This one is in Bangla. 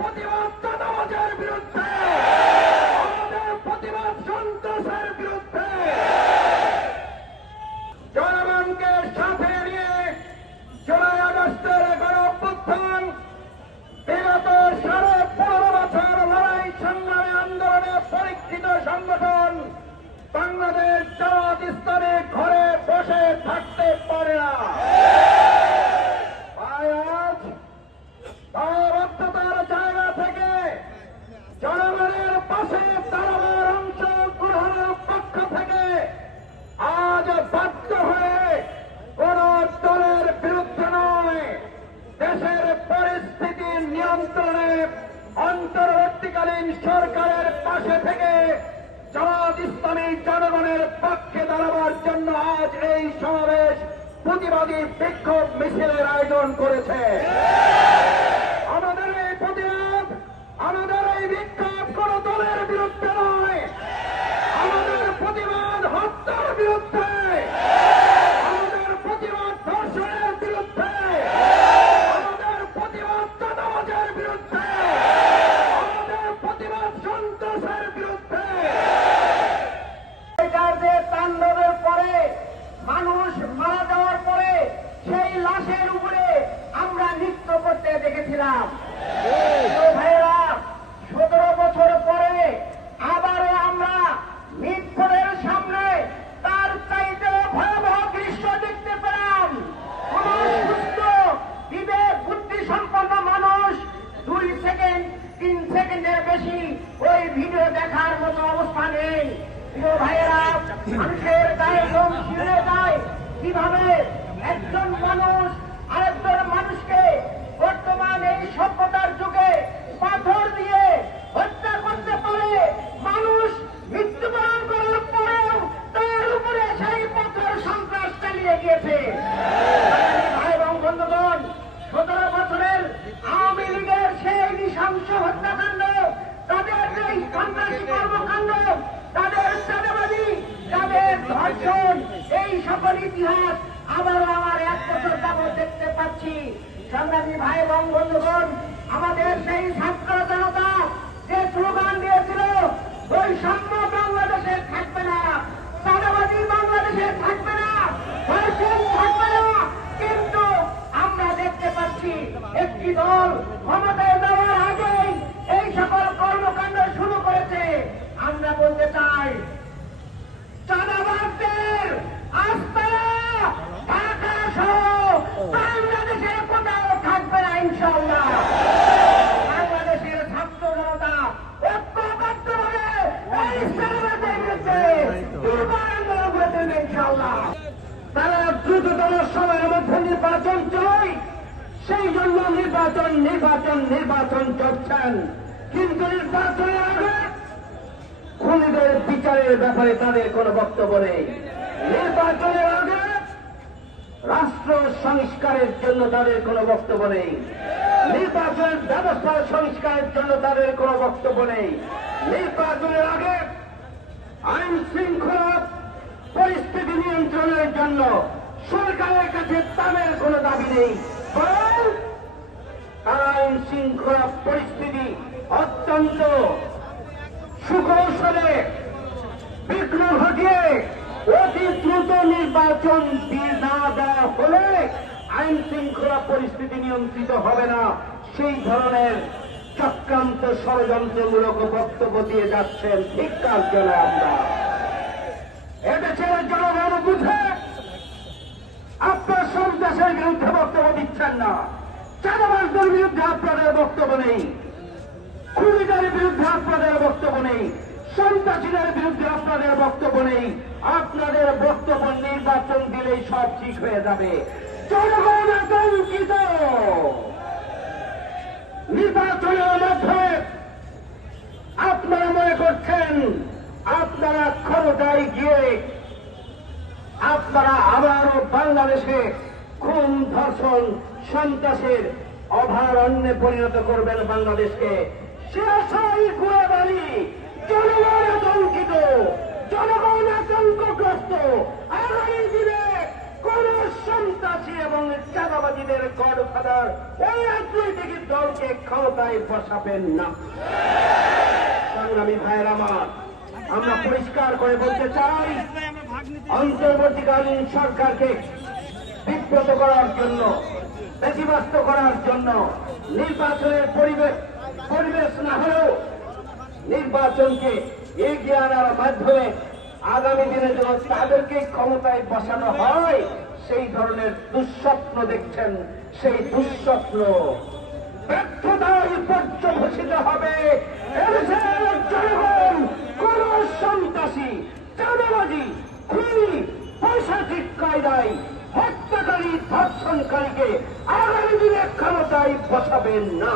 প্রতিবাদ চাঁদাবাজের বিরুদ্ধে, আমাদের প্রতিবাদ সন্ত্রাসের বিরুদ্ধে। জনগণকে সাথে নিয়ে জুলাই আগস্টের গণঅভ্যুত্থান বিগত 15.5 বছর লড়াই সংগ্রামী আন্দোলনে পরীক্ষিত সংগঠন বাংলাদেশ জামাত ইসলামী ঘরে বসে থাকতে পারে না। আজ দায়বদ্ধতার জায়গা থেকে জনগণের পাশে দাঁড়ানোর অংশগ্রহণের পক্ষ থেকে আজ বাধ্য হয়ে কোন দলের বিরুদ্ধে নয়, দেশের পরিস্থিতি নিয়ন্ত্রণে অন্তর্বর্তীকালীন সরকারের পাশে থেকে জামাত ইসলামী জনগণের পক্ষে দাঁড়াবার জন্য আজ এই সমাবেশ প্রতিবাদী বিক্ষোভ মিছিলের আয়োজন করেছে। আমাদের এই প্রতিবাদ, আমাদের এই বিক্ষোভ কোন দলের বিরুদ্ধে নয়, আমাদের প্রতিবাদ হত্যার বিরুদ্ধে, আমাদের প্রতিবাদ ধর্ষণের বিরুদ্ধে, আমাদের প্রতিবাদ চাঁদাবাজের বিরুদ্ধে, আমাদের প্রতিবাদ সন্ত্রাসের বিরুদ্ধে। তাণ্ডবের পরে, মানুষ মারা যাওয়ার পরে সেই লাশের উপরে আমরা নৃত্য করতে দেখেছিলাম। ভাইয়েরা, 17 বছর পরে আবারও আমরা মিটফোর্ডের সামনে তার চাইতে ভয়াবহ দৃশ্য দেখতে পেলাম। কোন সুস্থ বিবেক বুদ্ধি সম্পন্ন মানুষ 2 সেকেন্ড 3 সেকেন্ডের বেশি ওই ভিডিও দেখার মতো অবস্থা নেই। প্রিয় ভাইয়েরা, মানুষের গায়ে লোম শিউরে যায় কিভাবে একজন মানুষ আরেকজন মানুষকে বর্তমান এই সভ্যতার যুগে পাথর দিয়ে হত্যা করতে পারে। মানুষ মৃত্যুবরণ করার পরেও তার উপরে সেই পাথর সন্ত্রাস চালিয়ে গিয়েছে। ভাই এবং বন্ধুগণ, 17 বছরের আওয়ামী লীগের সেই নৃশংস হত্যাকাণ্ড, তাদের এই সন্ত্রাসী কর্মকাণ্ড, তাদের চাঁদাবাজি, তাদের ধর্ষণ, এই সকল ইতিহাস আবারও আমার 1 বছর যাবৎ দেখতে পাচ্ছি। সংগ্রামী ভাই এবং বন্ধুগণ, আমাদের সেই ছাত্র জনতা যে স্লোগান দিয়েছিল, বৈষম্য বাংলাদেশে থাকবে না, চাঁদাবাজি বাংলাদেশে থাকবে না, ধর্ষণ থাকবে না, কিন্তু আমরা দেখতে পাচ্ছি একটি দল ক্ষমতায় যাওয়ার আগেই এই সকল কর্মকাণ্ড শুরু করেছে। আমরা বলতে চাই, চাঁদাবাজদের আস্তানা ঢাকা সহ বাংলাদেশের কোথাও থাকবে না ইনশাআল্লাহ। বাংলাদেশের ছাত্র জনতা ঐক্যবদ্ধভাবে এই চাঁদাবাজের বিরুদ্ধে দুর্বার আন্দোলন করে দেবে ইনশাআল্লাহ। তারা দ্রুততম সময়ের মধ্যে নির্বাচন চায়, সেই জন্য নির্বাচন করছেন। কিন্তু নির্বাচনের আগে খুনিদের বিচারের ব্যাপারে তাদের কোনো বক্তব্য নেই। নির্বাচনের আগে রাষ্ট্র সংস্কারের জন্য তাদের কোনো বক্তব্য নেই। নির্বাচনের ব্যবস্থা সংস্কারের জন্য তাদের কোনো বক্তব্য নেই। নির্বাচনের আগে আইন শৃঙ্খলা পরিস্থিতি নিয়ন্ত্রণের জন্য সরকারের কাছে তাদের কোনো দাবি নেই, বরং আইন শৃঙ্খলা পরিস্থিতি অত্যন্ত সুকৌশলে বিঘ্ন ঘটিয়ে অতি দ্রুত নির্বাচন না দেওয়া হলে আইন শৃঙ্খলা পরিস্থিতি নিয়ন্ত্রিত হবে না, সেই ধরনের চক্রান্ত ষড়যন্ত্রমূলক বক্তব্য দিয়ে যাচ্ছেন। ঠিক কাজ জানা আমরা এদেশের জনগণ বুঝে আপনার সন্ত্রাসের বিরুদ্ধে বক্তব্য দিচ্ছেন না, চাঁদাবাজদের বিরুদ্ধে আপনাদের বক্তব্য নেই, খুনিদের বিরুদ্ধে আপনাদের বক্তব্য নেই, সন্ত্রাসীদের বিরুদ্ধে আপনাদের বক্তব্য নেই। আপনাদের বক্তব্য নির্বাচন দিলেই সব ঠিক হয়ে যাবে। জনগণ আতঙ্কিত। নির্বাচনের মধ্যে আপনারা মনে করছেন আপনারা ক্ষমতায় গিয়ে আপনারা আবারও বাংলাদেশে খুন, ধর্ষণ, সন্ত্রাসের অভয়ারণ্যে পরিণত করবেন বাংলাদেশকে। সে আশাই গোলাবাড়ি। জনগণ আতঙ্কিত, জনগণ আতঙ্কগ্রস্ত। আগামী দিনে কোন সন্ত্রাসী এবং চাঁদাবাদীদের গডফাদার ওই রাজনৈতিক দলকে ক্ষমতায় বসাবেন না। সংগ্রামী ভাইয়ের আমার, আমরা পরিষ্কার করে বলতে চাই, অন্তর্বর্তীকালীন সরকারকে বিব্রত করার জন্য, ব্যতিব্যস্ত করার জন্য নির্বাচনের পরিবেশ না হলেও নির্বাচনকে এগিয়ে আনার মাধ্যমে আগামী দিনে যেন তাদেরকে ক্ষমতায় বসানো হয়, সেই ধরনের দুঃস্বপ্ন দেখছেন। সেই দুঃস্বপ্ন ব্যর্থতায় পর্যবসিত হবে। জনগণ কোন সন্ত্রাসী, চাঁদাবাদী, খুনি, পৈশাচিক কায়দায় হত্যাকারী, ধর্ষণকারীকে আগামী দিনে ক্ষমতায় বসাবেন না।